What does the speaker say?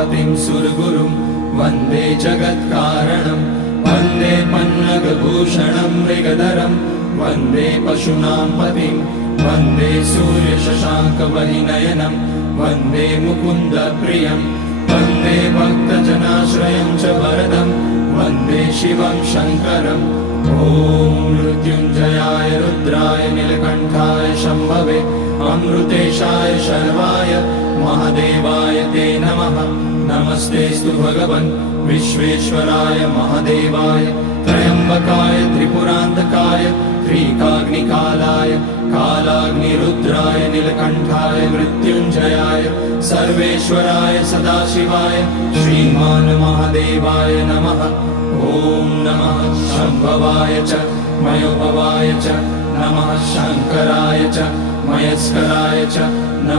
उमापतिं सुरगुरुं वन्दे जगत्कारणं वन्दे पन्नगभूषणं मृगधरं वन्दे पशूनां पतिं वन्दे सूर्यशशाङ्कवहिनयनं वन्दे मुकुन्दप्रियं वन्दे भक्तजनाश्रयं च वरदं वन्दे शिवं शङ्करम् ॐ मृत्युञ्जयाय रुद्राय नीलकण्ठाय शम्भवे अमृतेशाय शर्वाय महादेवाय ते नमः। नमस्तेऽस्तु भगवन् विश्वेश्वराय महादेवाय त्र्यम्बकाय त्रिपुरान्तकाय त्रिकाग्निकालाय कालाग्निरुद्राय नीलकण्ठाय मृत्युञ्जयाय सर्वेश्वराय सदाशिवाय श्रीमान् महादेवाय नमः। ॐ नमः शम्भवाय च मयोभवाय च नमः शङ्कराय च मयस्कराय च